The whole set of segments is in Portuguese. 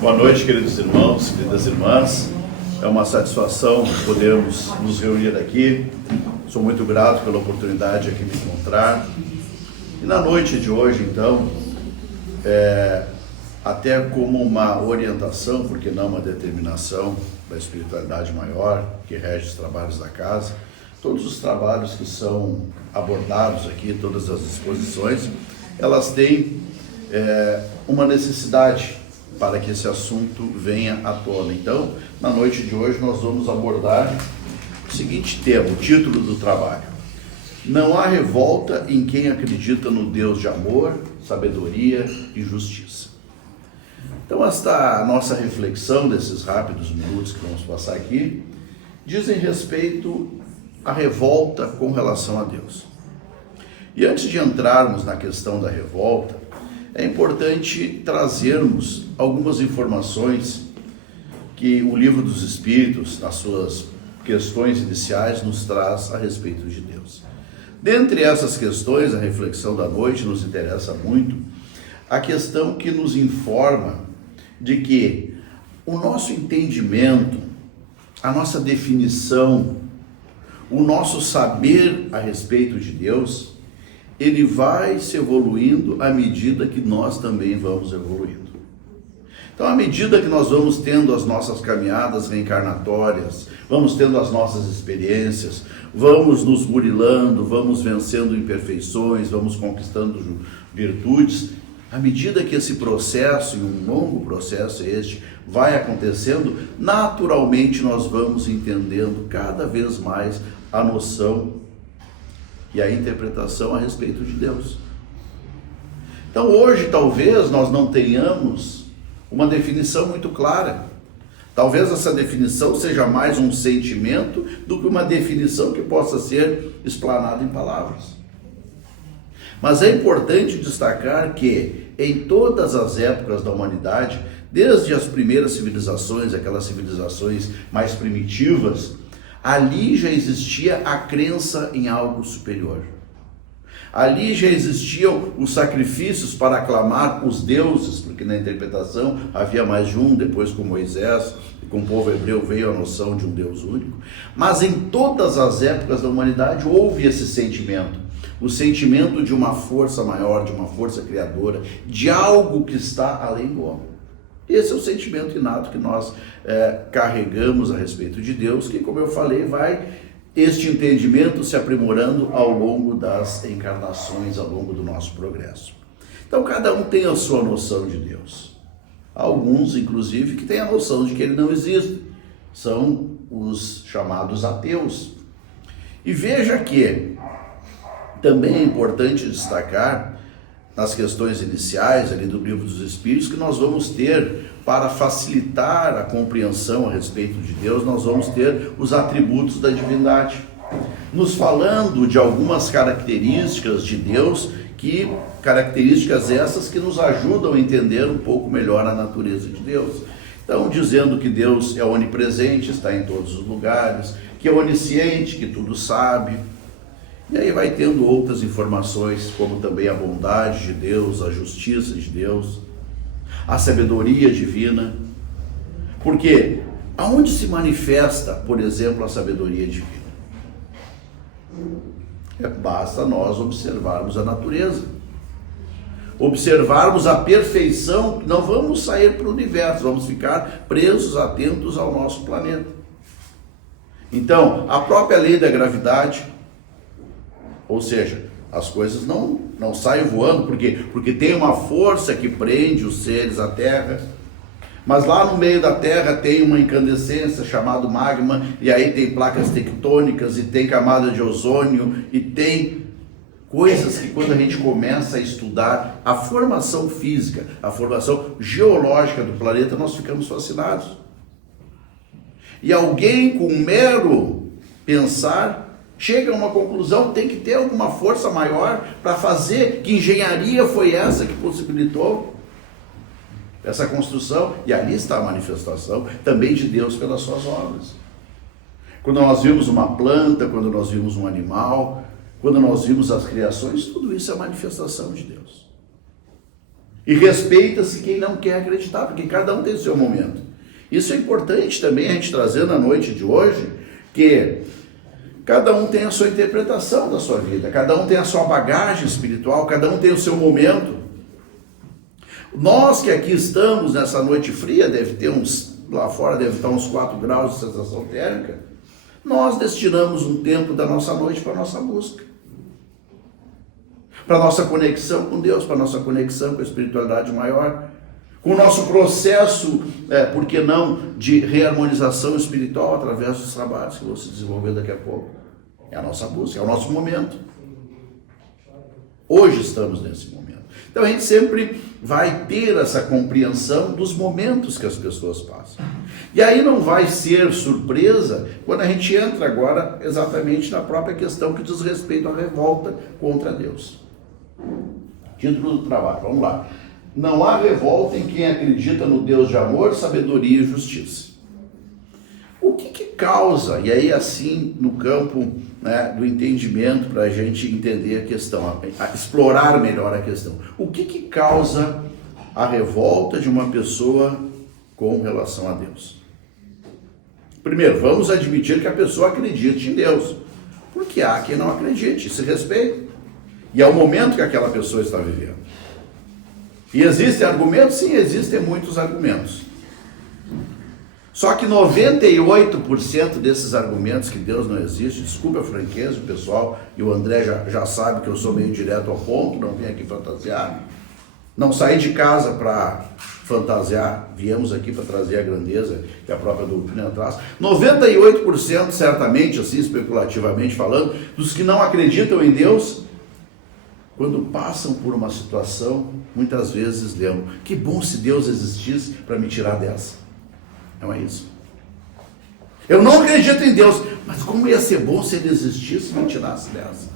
Boa noite, queridos irmãos, queridas irmãs. É uma satisfação podermos nos reunir aqui. Sou muito grato pela oportunidade aqui de me encontrar. E na noite de hoje, então, até como uma orientação, porque não uma determinação da espiritualidade maior que rege os trabalhos da casa, todos os trabalhos que são abordados aqui, todas as exposições, elas têm uma necessidade para que esse assunto venha à tona. Então, na noite de hoje, nós vamos abordar o seguinte tema, o título do trabalho: Não há revolta em quem acredita no Deus de amor, sabedoria e justiça. Então, esta nossa reflexão desses rápidos minutos que vamos passar aqui, dizem respeito à revolta com relação a Deus. E antes de entrarmos na questão da revolta, é importante trazermos algumas informações que o Livro dos Espíritos, nas suas questões iniciais, nos traz a respeito de Deus. Dentre essas questões, a reflexão da noite nos interessa muito a questão que nos informa de que o nosso entendimento, a nossa definição, o nosso saber a respeito de Deus, ele vai se evoluindo à medida que nós também vamos evoluindo. Então, à medida que nós vamos tendo as nossas caminhadas reencarnatórias, vamos tendo as nossas experiências, vamos nos burilando, vamos vencendo imperfeições, vamos conquistando virtudes, à medida que esse processo, e um longo processo este, vai acontecendo, naturalmente nós vamos entendendo cada vez mais a noção e a interpretação a respeito de Deus. Então hoje talvez nós não tenhamos uma definição muito clara. Talvez essa definição seja mais um sentimento do que uma definição que possa ser explanada em palavras. Mas é importante destacar que em todas as épocas da humanidade, desde as primeiras civilizações, aquelas civilizações mais primitivas, ali já existia a crença em algo superior. Ali já existiam os sacrifícios para aclamar os deuses, porque na interpretação havia mais de um, depois com Moisés e com o povo hebreu veio a noção de um Deus único. Mas em todas as épocas da humanidade houve esse sentimento, o sentimento de uma força maior, de uma força criadora, de algo que está além do homem. Esse é o sentimento inato que nós carregamos a respeito de Deus, que, como eu falei, vai este entendimento se aprimorando ao longo das encarnações, ao longo do nosso progresso. Então, cada um tem a sua noção de Deus. Alguns, inclusive, que têm a noção de que ele não existe. São os chamados ateus. E veja que também é importante destacar nas questões iniciais ali do Livro dos Espíritos, que nós vamos ter, para facilitar a compreensão a respeito de Deus, nós vamos ter os atributos da divindade, nos falando de algumas características de Deus, características essas que nos ajudam a entender um pouco melhor a natureza de Deus. Então, dizendo que Deus é onipresente, está em todos os lugares, que é onisciente, que tudo sabe. E aí vai tendo outras informações, como também a bondade de Deus, a justiça de Deus, a sabedoria divina. Porque aonde se manifesta, por exemplo, a sabedoria divina? Basta nós observarmos a natureza, observarmos a perfeição. Não vamos sair para o universo, vamos ficar presos, atentos ao nosso planeta. Então, a própria lei da gravidade, ou seja, as coisas não saem voando, porque tem uma força que prende os seres à Terra, mas lá no meio da Terra tem uma incandescência chamada magma, e aí tem placas tectônicas, e tem camada de ozônio, e tem coisas que, quando a gente começa a estudar a formação física, a formação geológica do planeta, nós ficamos fascinados. E alguém com um mero pensar chega a uma conclusão: tem que ter alguma força maior para fazer. Que engenharia foi essa que possibilitou essa construção? E ali está a manifestação também de Deus pelas suas obras. Quando nós vimos uma planta, quando nós vimos um animal, quando nós vimos as criações, tudo isso é manifestação de Deus. E respeita-se quem não quer acreditar, porque cada um tem o seu momento. Isso é importante também a gente trazer na noite de hoje, que cada um tem a sua interpretação da sua vida, cada um tem a sua bagagem espiritual, cada um tem o seu momento. Nós que aqui estamos nessa noite fria, deve ter lá fora deve estar uns 4 graus de sensação térmica, nós destinamos um tempo da nossa noite para a nossa busca, para a nossa conexão com Deus, para a nossa conexão com a espiritualidade maior, com o nosso processo, por que não, de reharmonização espiritual através dos trabalhos que vão se desenvolver daqui a pouco. É a nossa busca, é o nosso momento. Hoje estamos nesse momento. Então a gente sempre vai ter essa compreensão dos momentos que as pessoas passam. E aí não vai ser surpresa quando a gente entra agora exatamente na própria questão que diz respeito à revolta contra Deus. Título do trabalho, vamos lá. Não há revolta em quem acredita no Deus de amor, sabedoria e justiça. O que causa, e aí assim no campo, né, do entendimento, para a gente entender a questão, explorar melhor a questão. O que causa a revolta de uma pessoa com relação a Deus? Primeiro, vamos admitir que a pessoa acredite em Deus, porque há quem não acredite, se respeita. E é o momento que aquela pessoa está vivendo. E existem argumentos? Sim, existem muitos argumentos. Só que 98% desses argumentos que Deus não existe, desculpa a franqueza, o pessoal, e o André já sabe que eu sou meio direto ao ponto, não vim aqui fantasiar, não saí de casa para fantasiar, viemos aqui para trazer a grandeza que a própria doutrina traz. 98% certamente, assim especulativamente falando, dos que não acreditam em Deus, quando passam por uma situação, muitas vezes lembram, que bom se Deus existisse para me tirar dessa. Não é isso. Eu não acredito em Deus, mas como ia ser bom se Ele existisse e me tirasse dessa,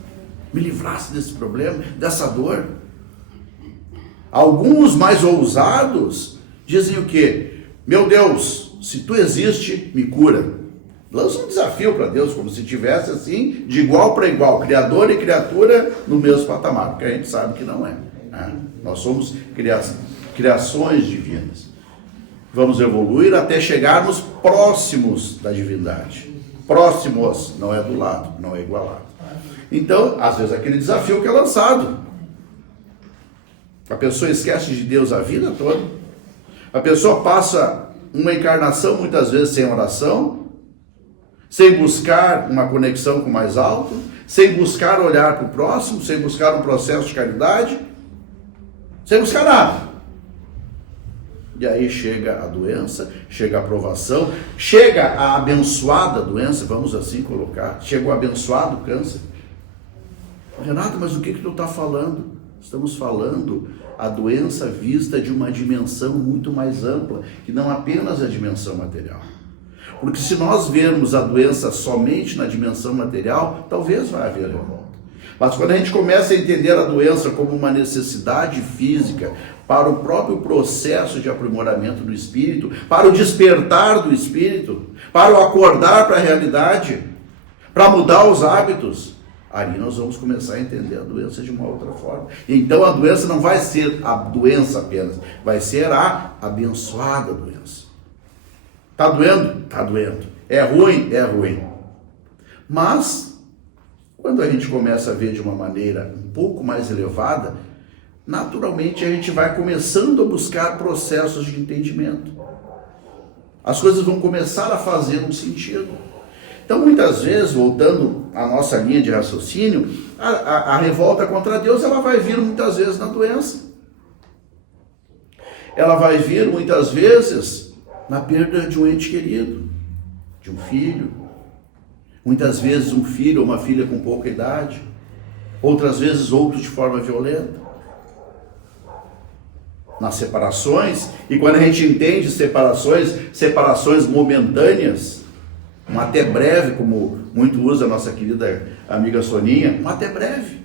me livrasse desse problema, dessa dor. Alguns mais ousados dizem o quê? Meu Deus, se Tu existe, me cura. Lança um desafio para Deus, como se tivesse assim, de igual para igual, criador e criatura no mesmo patamar, porque a gente sabe que não é. Nós somos criações divinas. Vamos evoluir até chegarmos próximos da divindade. Próximos, não é do lado, não é igualado. Então, às vezes, aquele desafio que é lançado. A pessoa esquece de Deus a vida toda. A pessoa passa uma encarnação, muitas vezes, sem oração, sem buscar uma conexão com o mais alto, sem buscar olhar para o próximo, sem buscar um processo de caridade, sem buscar nada. E aí chega a doença, chega a provação, chega a abençoada doença, vamos assim colocar, chega o abençoado câncer. Renato, mas o que tu está falando? Estamos falando a doença vista de uma dimensão muito mais ampla, que não apenas a dimensão material. Porque se nós vermos a doença somente na dimensão material, talvez vai haver revolta. Mas quando a gente começa a entender a doença como uma necessidade física, para o próprio processo de aprimoramento do espírito, para o despertar do espírito, para o acordar para a realidade, para mudar os hábitos, aí nós vamos começar a entender a doença de uma outra forma. Então a doença não vai ser a doença apenas, vai ser a abençoada doença. Está doendo? Está doendo. É ruim? É ruim. Mas, quando a gente começa a ver de uma maneira um pouco mais elevada, naturalmente a gente vai começando a buscar processos de entendimento. As coisas vão começar a fazer um sentido. Então, muitas vezes, voltando à nossa linha de raciocínio, a revolta contra Deus, ela vai vir muitas vezes na doença. Ela vai vir muitas vezes na perda de um ente querido, de um filho. Muitas vezes um filho ou uma filha com pouca idade. Outras vezes outro de forma violenta. Nas separações, e quando a gente entende separações momentâneas, um até breve, como muito usa a nossa querida amiga Soninha, um até breve,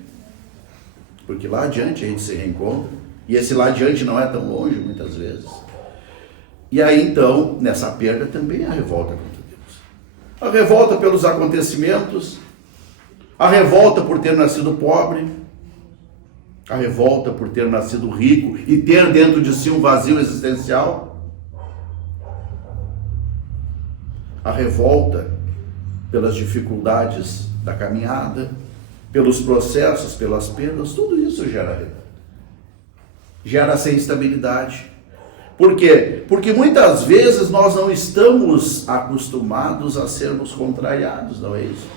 porque lá adiante a gente se reencontra, e esse lá adiante não é tão longe muitas vezes. E aí então, nessa perda também há revolta contra Deus. A revolta pelos acontecimentos, a revolta por ter nascido pobre, A revolta por ter nascido rico e ter dentro de si um vazio existencial. A revolta pelas dificuldades da caminhada, pelos processos, pelas perdas, tudo isso gera essa instabilidade. Por quê? Porque muitas vezes nós não estamos acostumados a sermos contrariados, não é isso?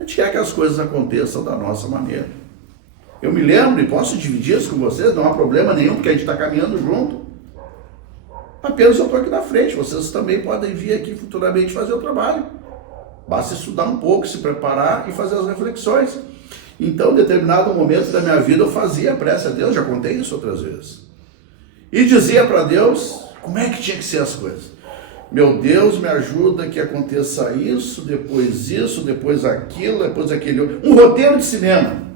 A gente quer que as coisas aconteçam da nossa maneira. Eu me lembro e posso dividir isso com vocês, não há problema nenhum, porque a gente está caminhando junto. Apenas eu estou aqui na frente, vocês também podem vir aqui futuramente fazer o trabalho. Basta estudar um pouco, se preparar e fazer as reflexões. Então, em determinado momento da minha vida, eu fazia prece a Deus, já contei isso outras vezes. E dizia para Deus como é que tinha que ser as coisas. Meu Deus, me ajuda que aconteça isso, depois aquilo, depois aquele outro. Um roteiro de cinema.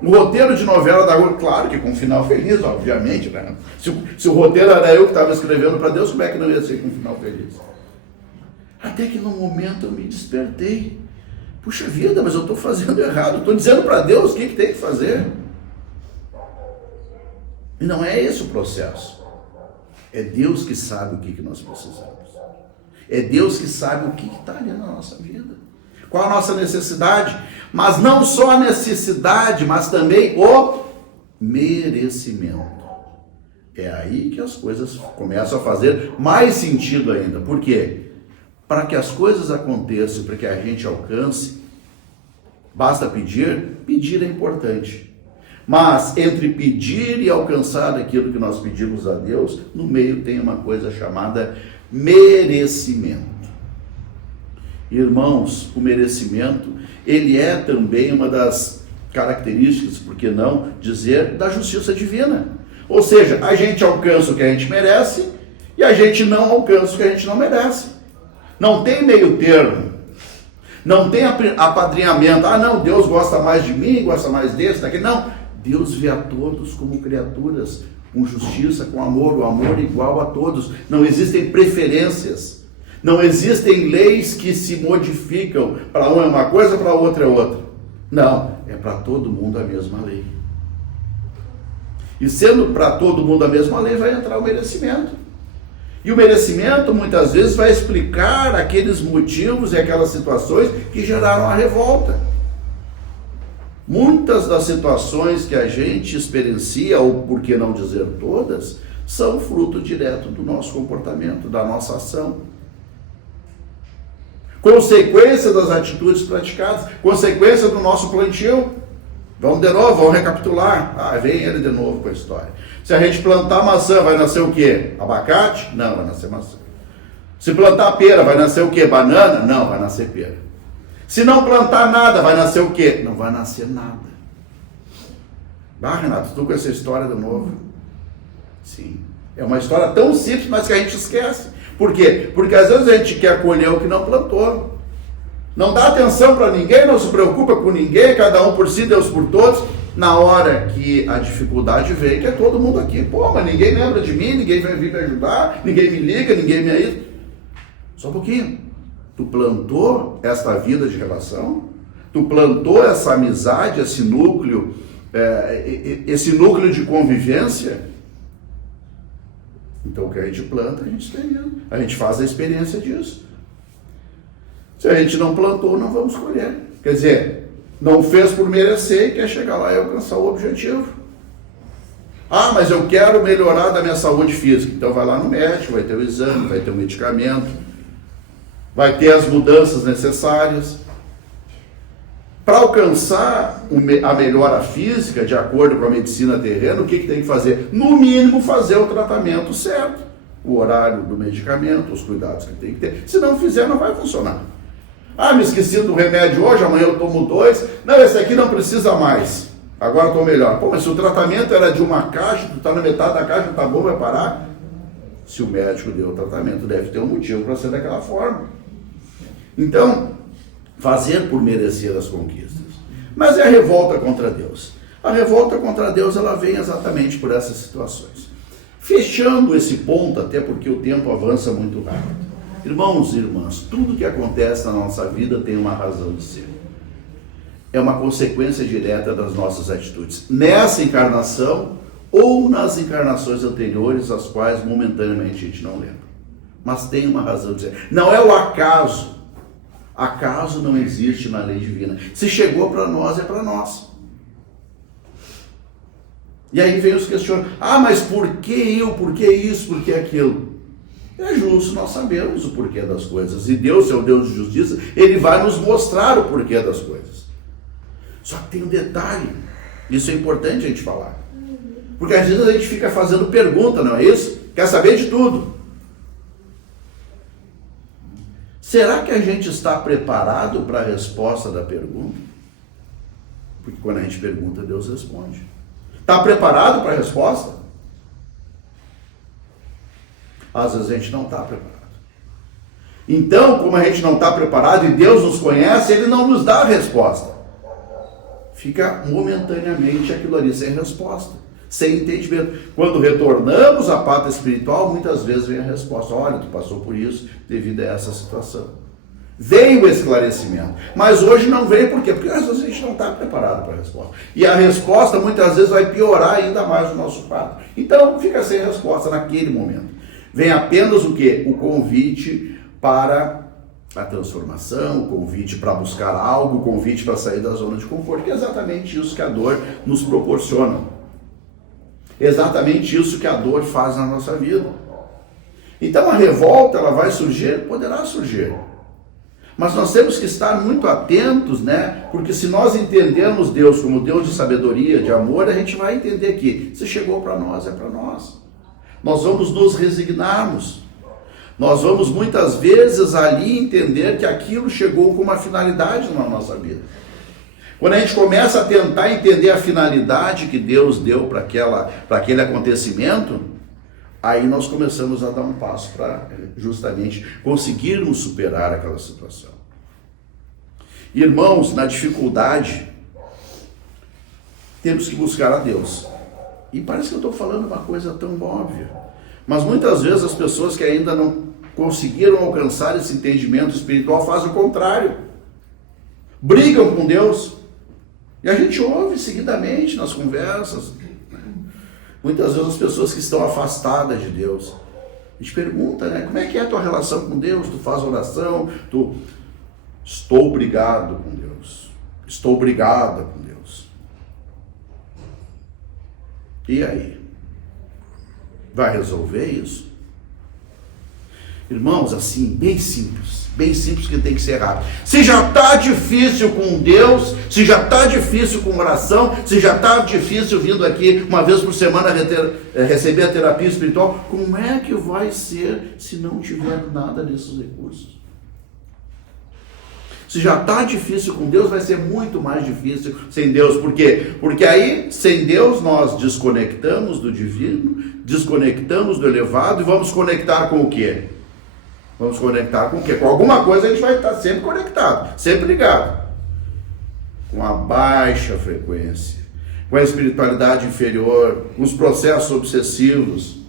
Um roteiro de novela da Globo, claro que com um final feliz, obviamente, né? Se o roteiro era eu que estava escrevendo para Deus, como é que não ia ser com um final feliz? Até que no momento eu me despertei. Puxa vida, mas eu estou fazendo errado. Estou dizendo para Deus o que tem que fazer. E não é esse o processo. É Deus que sabe o que nós precisamos. É Deus que sabe o que está ali na nossa vida. Qual a nossa necessidade. Mas não só a necessidade, mas também o merecimento. É aí que as coisas começam a fazer mais sentido ainda. Por quê? Para que as coisas aconteçam, para que a gente alcance, basta pedir? Pedir é importante. Mas entre pedir e alcançar aquilo que nós pedimos a Deus, no meio tem uma coisa chamada merecimento. Irmãos, o merecimento, ele é também uma das características, por que não dizer, da justiça divina. Ou seja, a gente alcança o que a gente merece e a gente não alcança o que a gente não merece. Não tem meio termo. Não tem apadrinhamento. Ah, não, Deus gosta mais de mim, gosta mais desse, daquele. Não. Deus vê a todos como criaturas, com justiça, com amor. O amor é igual a todos. Não existem preferências. Não existem leis que se modificam. Para um é uma coisa, para outra é outra. Não, é para todo mundo a mesma lei. E sendo para todo mundo a mesma lei, vai entrar o merecimento. E o merecimento, muitas vezes, vai explicar aqueles motivos e aquelas situações que geraram a revolta. Muitas das situações que a gente experiencia, ou por que não dizer todas, são fruto direto do nosso comportamento, da nossa ação. Consequência das atitudes praticadas, consequência do nosso plantio. Vamos de novo, vamos recapitular. Ah, vem ele de novo com a história. Se a gente plantar maçã, vai nascer o quê? Abacate? Não, vai nascer maçã. Se plantar pera, vai nascer o quê? Banana? Não, vai nascer pera. Se não plantar nada, vai nascer o quê? Não vai nascer nada. Ah, Renato, tu com essa história de novo? Sim. É uma história tão simples, mas que a gente esquece. Por quê? Porque às vezes a gente quer colher o que não plantou. Não dá atenção para ninguém, não se preocupa com ninguém, cada um por si, Deus por todos. Na hora que a dificuldade vem, que é todo mundo aqui. Pô, mas ninguém lembra de mim, ninguém vai vir me ajudar, ninguém me liga, ninguém me aí. Só um pouquinho. Tu plantou esta vida de relação? Tu plantou essa amizade, esse núcleo de convivência? Então o que a gente planta, a gente tem. A gente faz a experiência disso. Se a gente não plantou, não vamos colher. Quer dizer, não fez por merecer e quer chegar lá e alcançar o objetivo. Ah, mas eu quero melhorar da minha saúde física. Então vai lá no médico, vai ter o exame, vai ter o medicamento, vai ter as mudanças necessárias. Para alcançar a melhora física, de acordo com a medicina terrena, o que tem que fazer? No mínimo, fazer o tratamento certo. O horário do medicamento, os cuidados que tem que ter. Se não fizer, não vai funcionar. Ah, me esqueci do remédio hoje, amanhã eu tomo 2. Não, esse aqui não precisa mais. Agora estou melhor. Pô, mas se o tratamento era de uma caixa, tu está na metade da caixa, tá bom, vai parar? Se o médico deu o tratamento, deve ter um motivo para ser daquela forma. Então, fazer por merecer as conquistas. Mas é a revolta contra Deus. A revolta contra Deus, ela vem exatamente por essas situações. Fechando esse ponto, até porque o tempo avança muito rápido. Irmãos e irmãs, tudo que acontece na nossa vida tem uma razão de ser. é uma consequência direta das nossas atitudes, nessa encarnação ou nas encarnações anteriores, as quais momentaneamente a gente não lembra. Mas tem uma razão de dizer. Não é o acaso. Acaso não existe na lei divina. Se chegou para nós, é para nós. E aí vem os questionamentos. Ah, mas por que eu? Por que isso? Por que aquilo? É justo nós sabermos o porquê das coisas. E Deus é o Deus de justiça. Ele vai nos mostrar o porquê das coisas. Só que tem um detalhe. Isso é importante a gente falar. Porque às vezes a gente fica fazendo pergunta, não é isso? Quer saber de tudo. Será que a gente está preparado para a resposta da pergunta? Porque quando a gente pergunta, Deus responde. Está preparado para a resposta? Às vezes a gente não está preparado. Então, como a gente não está preparado e Deus nos conhece, Ele não nos dá a resposta. Fica momentaneamente aquilo ali sem resposta, sem entendimento. Quando retornamos à pátria espiritual, muitas vezes vem a resposta. Olha, tu passou por isso devido a essa situação. Veio o esclarecimento. Mas hoje não veio por quê? Porque às vezes a gente não está preparado para a resposta. E a resposta muitas vezes vai piorar ainda mais o nosso quadro. Então fica sem resposta naquele momento. Vem apenas o quê? O convite para a transformação, o convite para buscar algo, o convite para sair da zona de conforto, que é exatamente isso que a dor nos proporciona. Exatamente isso que a dor faz na nossa vida. Então a revolta, ela vai surgir? Poderá surgir. Mas nós temos que estar muito atentos, né? Porque se nós entendermos Deus como Deus de sabedoria, de amor, a gente vai entender que se chegou para nós, é para nós. Nós vamos nos resignarmos. Nós vamos muitas vezes ali entender que aquilo chegou com uma finalidade na nossa vida. Quando a gente começa a tentar entender a finalidade que Deus deu para aquele acontecimento, aí nós começamos a dar um passo para justamente conseguirmos superar aquela situação. Irmãos, na dificuldade, temos que buscar a Deus. E parece que eu estou falando uma coisa tão óbvia. Mas muitas vezes as pessoas que ainda não conseguiram alcançar esse entendimento espiritual fazem o contrário. Brigam com Deus. E a gente ouve seguidamente nas conversas. Muitas vezes as pessoas que estão afastadas de Deus. A gente pergunta, né? Como é que é a tua relação com Deus? Tu faz oração? Estou brigado com Deus. Estou brigada com Deus. E aí? Vai resolver isso? Irmãos, assim, bem simples que tem que ser rápido. Se já está difícil com Deus, se já está difícil com oração, se já está difícil vindo aqui uma vez por semana receber a terapia espiritual, como é que vai ser se não tiver nada desses recursos? Se já está difícil com Deus, vai ser muito mais difícil sem Deus. Por quê? Porque aí, sem Deus, nós desconectamos do divino, desconectamos do elevado e vamos conectar com o quê? Vamos conectar com o quê? Com alguma coisa a gente vai estar sempre conectado, sempre ligado. Com a baixa frequência, com a espiritualidade inferior, com os processos obsessivos,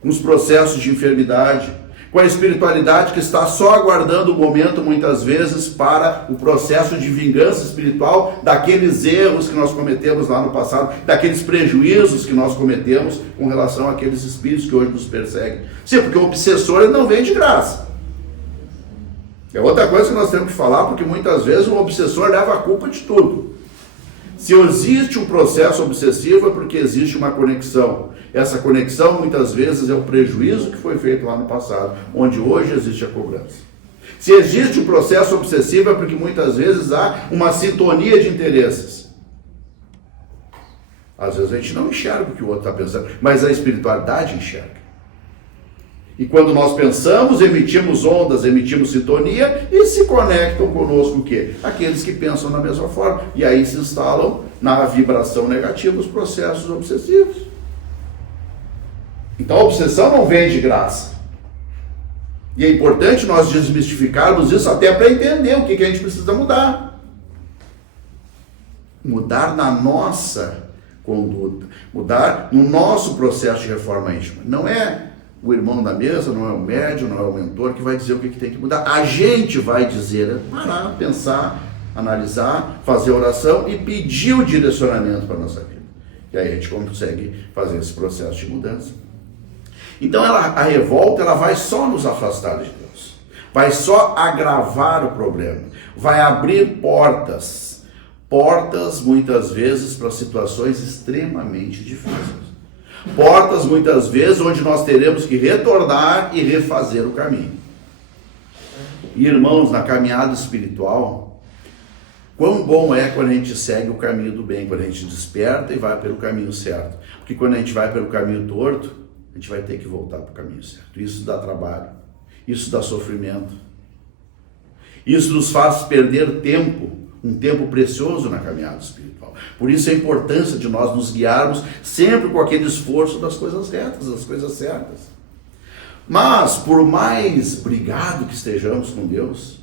com os processos de enfermidade, com a espiritualidade que está só aguardando o momento, muitas vezes, para o processo de vingança espiritual daqueles erros que nós cometemos lá no passado, daqueles prejuízos que nós cometemos com relação àqueles espíritos que hoje nos perseguem. Sim, porque o obsessor ele não vem de graça. É outra coisa que nós temos que falar, porque muitas vezes o obsessor leva a culpa de tudo. Se existe um processo obsessivo é porque existe uma conexão. Essa conexão muitas vezes é o prejuízo que foi feito lá no passado, onde hoje existe a cobrança. Se existe um processo obsessivo é porque muitas vezes há uma sintonia de interesses. Às vezes a gente não enxerga o que o outro está pensando, mas a espiritualidade enxerga. E quando nós pensamos, emitimos ondas, emitimos sintonia e se conectam conosco o quê? Aqueles que pensam da mesma forma. E aí se instalam na vibração negativa os processos obsessivos. Então a obsessão não vem de graça. E é importante nós desmistificarmos isso até para entender o que a gente precisa mudar. Mudar na nossa conduta. Mudar no nosso processo de reforma íntima. Não é o irmão da mesa, não é o médium, não é o mentor que vai dizer o que tem que mudar. A gente vai dizer, parar, pensar, analisar, fazer oração e pedir o direcionamento para a nossa vida. E aí a gente consegue fazer esse processo de mudança. Então a revolta ela vai só nos afastar de Deus, vai só agravar o problema, vai abrir portas muitas vezes para situações extremamente difíceis. Portas muitas vezes onde nós teremos que retornar e refazer o caminho. E, irmãos, na caminhada espiritual, quão bom é quando a gente segue o caminho do bem, quando a gente desperta e vai pelo caminho certo. Porque quando a gente vai pelo caminho torto, a gente vai ter que voltar para o caminho certo. Isso dá trabalho, isso dá sofrimento. Isso nos faz perder tempo, um tempo precioso na caminhada espiritual. Por isso a importância de nós nos guiarmos sempre com aquele esforço das coisas retas, das coisas certas. Mas, por mais brigado que estejamos com Deus,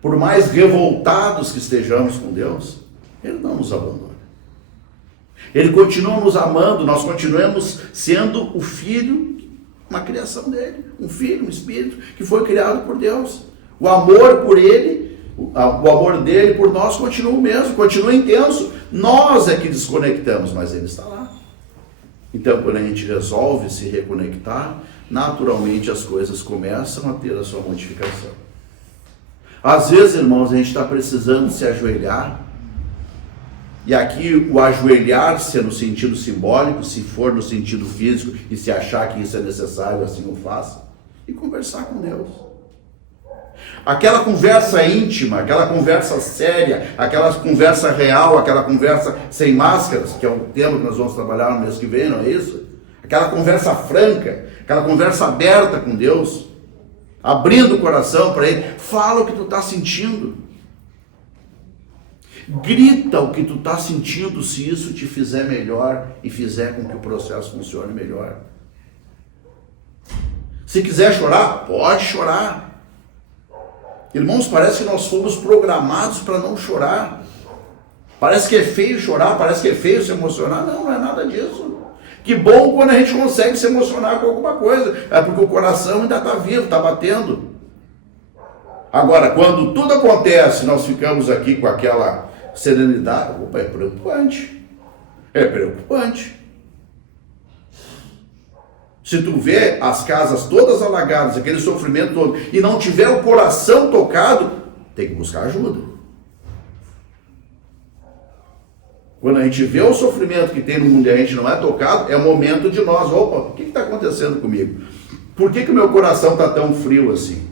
por mais revoltados que estejamos com Deus, Ele não nos abandona. Ele continua nos amando, nós continuamos sendo o filho, uma criação dele, um filho, um espírito que foi criado por Deus. O amor por Ele, o amor dele por nós continua o mesmo, continua intenso. Nós é que desconectamos, mas Ele está lá. Então, quando a gente resolve se reconectar, naturalmente as coisas começam a ter a sua modificação. Às vezes, irmãos, a gente está precisando se ajoelhar, e aqui o ajoelhar-se é no sentido simbólico, se for no sentido físico, e se achar que isso é necessário, assim o faça, e conversar com Deus. Aquela conversa íntima, aquela conversa séria, aquela conversa real, aquela conversa sem máscaras, que é o tema que nós vamos trabalhar no mês que vem, não é isso? Aquela conversa franca, aquela conversa aberta com Deus, abrindo o coração para Ele. Fala o que tu está sentindo. Grita o que tu está sentindo, se isso te fizer melhor e fizer com que o processo funcione melhor. Se quiser chorar, pode chorar. Irmãos, parece que nós fomos programados para não chorar. Parece que é feio chorar, parece que é feio se emocionar. Não, não é nada disso. Que bom quando a gente consegue se emocionar com alguma coisa. É porque o coração ainda está vivo, está batendo. Agora, quando tudo acontece, nós ficamos aqui com aquela serenidade. Opa, é preocupante. É preocupante. Se tu vê as casas todas alagadas, aquele sofrimento todo, e não tiver o coração tocado, tem que buscar ajuda. Quando a gente vê o sofrimento que tem no mundo e a gente não é tocado, é o momento de nós, opa, o que está acontecendo comigo? Por que o meu coração está tão frio assim?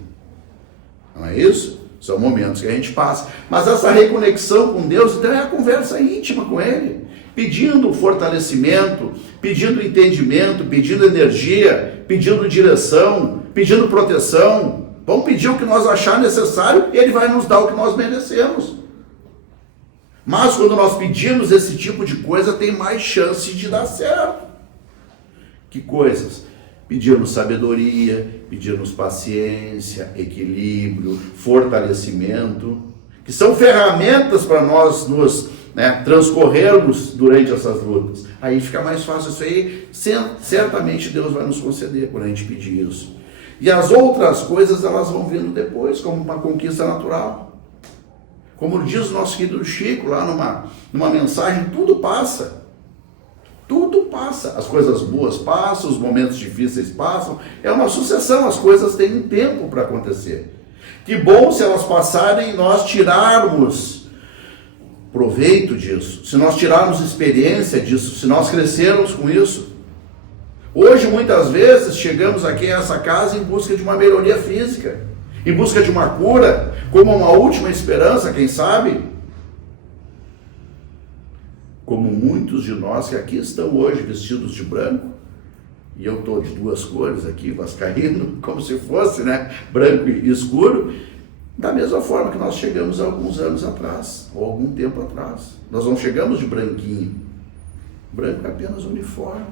Não é isso? São momentos que a gente passa. Mas essa reconexão com Deus, então, é a conversa íntima com Ele. Pedindo fortalecimento, pedindo entendimento, pedindo energia, pedindo direção, pedindo proteção. Vamos pedir o que nós achar necessário e Ele vai nos dar o que nós merecemos. Mas quando nós pedimos esse tipo de coisa, tem mais chance de dar certo. Que coisas? Pedirmos sabedoria, pedirmos paciência, equilíbrio, fortalecimento, que são ferramentas para nós nos transcorrermos durante essas lutas. Aí fica mais fácil isso aí, certamente Deus vai nos conceder quando a gente pedir isso. E as outras coisas, elas vão vindo depois, como uma conquista natural. Como diz o nosso querido Chico, lá numa mensagem, tudo passa. Tudo passa. As coisas boas passam, os momentos difíceis passam. É uma sucessão, as coisas têm um tempo para acontecer. Que bom se elas passarem e nós tirarmos proveito disso, se nós tirarmos experiência disso, se nós crescermos com isso. Hoje, muitas vezes, chegamos aqui a essa casa em busca de uma melhoria física, em busca de uma cura, como uma última esperança, quem sabe? Como muitos de nós que aqui estão hoje vestidos de branco, e eu estou de duas cores aqui, vascaíno, como se fosse, branco e escuro, da mesma forma que nós chegamos há alguns anos atrás, ou algum tempo atrás. Nós não chegamos de branquinho. Branco é apenas uniforme.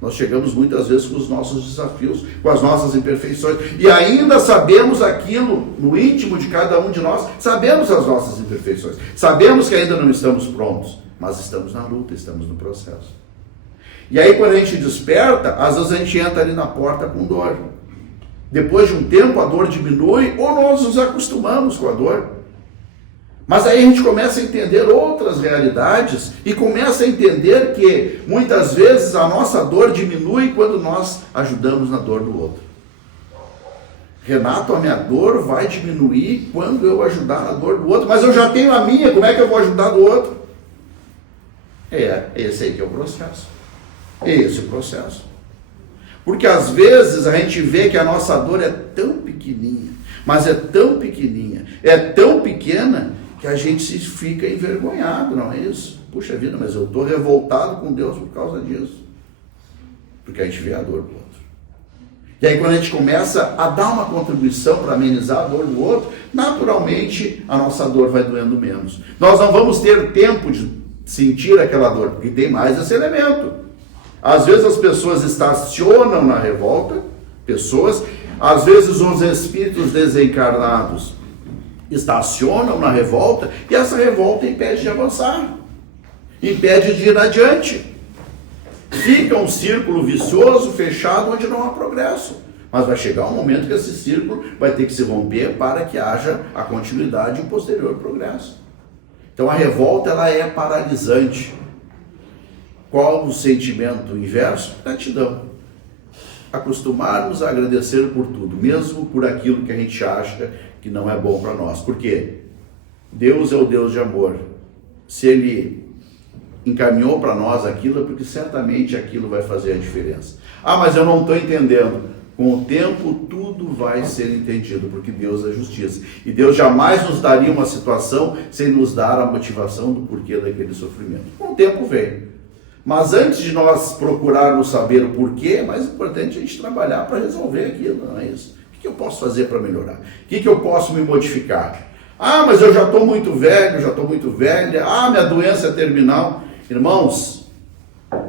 Nós chegamos muitas vezes com os nossos desafios, com as nossas imperfeições, e ainda sabemos aquilo no íntimo de cada um de nós, sabemos as nossas imperfeições, sabemos que ainda não estamos prontos, mas estamos na luta, estamos no processo. E aí quando a gente desperta, às vezes a gente entra ali na porta com dor. Depois de um tempo a dor diminui, ou nós nos acostumamos com a dor. Mas aí a gente começa a entender outras realidades e começa a entender que muitas vezes a nossa dor diminui quando nós ajudamos na dor do outro. Renato, a minha dor vai diminuir quando eu ajudar na dor do outro, mas eu já tenho a minha, como é que eu vou ajudar do outro? Esse aí que é o processo. Esse é o processo. Porque às vezes a gente vê que a nossa dor é tão pequenininha, mas é tão pequenininha, é tão pequena, que a gente se fica envergonhado, não é isso? Puxa vida, mas eu estou revoltado com Deus por causa disso. Porque a gente vê a dor do outro. E aí quando a gente começa a dar uma contribuição para amenizar a dor do outro, naturalmente a nossa dor vai doendo menos. Nós não vamos ter tempo de sentir aquela dor, porque tem mais esse elemento. Às vezes as pessoas estacionam na revolta, às vezes os espíritos desencarnados estacionam na revolta, e essa revolta impede de avançar, impede de ir adiante. Fica um círculo vicioso, fechado, onde não há progresso. Mas vai chegar um momento que esse círculo vai ter que se romper para que haja a continuidade e o posterior progresso. Então a revolta, ela é paralisante. Qual o sentimento inverso? Gratidão. Acostumarmos a agradecer por tudo, mesmo por aquilo que a gente acha que não é bom para nós. Por quê? Deus é o Deus de amor. Se Ele encaminhou para nós aquilo, é porque certamente aquilo vai fazer a diferença. Ah, mas eu não estou entendendo. Com o tempo, tudo vai ser entendido, porque Deus é justiça. E Deus jamais nos daria uma situação sem nos dar a motivação do porquê daquele sofrimento. Com o tempo vem. Mas antes de nós procurarmos saber o porquê, é mais importante a gente trabalhar para resolver aquilo, não é isso? O que eu posso fazer para melhorar? O que eu posso me modificar? Ah, mas eu já estou muito velho, já estou muito velha. Ah, minha doença é terminal. Irmãos,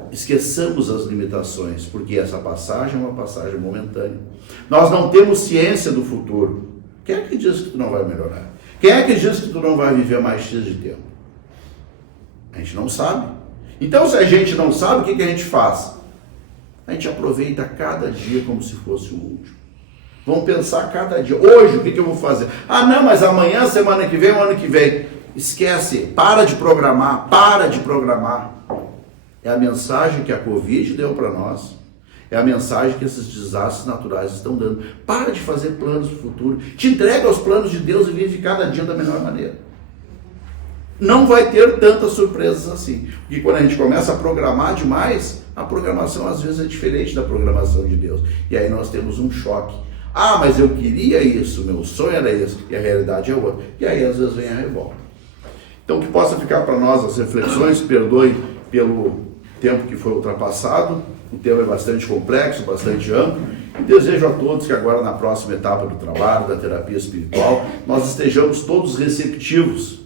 esqueçamos as limitações, porque essa passagem é uma passagem momentânea. Nós não temos ciência do futuro. Quem é que diz que tu não vai melhorar? Quem é que diz que tu não vai viver mais X de tempo? A gente não sabe. Então, se a gente não sabe, o que a gente faz? A gente aproveita cada dia como se fosse o último. Vamos pensar cada dia. Hoje, o que eu vou fazer? Ah, não, mas amanhã, semana que vem, o ano que vem. Esquece, para de programar. É a mensagem que a Covid deu para nós. É a mensagem que esses desastres naturais estão dando. Para de fazer planos para o futuro. Te entrega aos planos de Deus e vive cada dia da melhor maneira. Não vai ter tantas surpresas assim. Porque quando a gente começa a programar demais, a programação às vezes é diferente da programação de Deus. E aí nós temos um choque. Ah, mas eu queria isso, meu sonho era isso, e a realidade é outra. E aí às vezes vem a revolta. Então que possa ficar para nós as reflexões, perdoe pelo tempo que foi ultrapassado, o tema é bastante complexo, bastante amplo, e desejo a todos que agora na próxima etapa do trabalho, da terapia espiritual, nós estejamos todos receptivos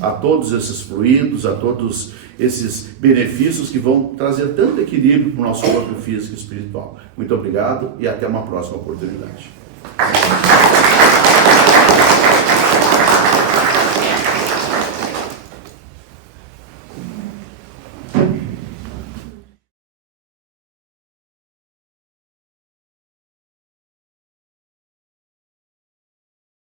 a todos esses fluidos, a todos esses benefícios que vão trazer tanto equilíbrio para o nosso corpo físico e espiritual. Muito obrigado e até uma próxima oportunidade.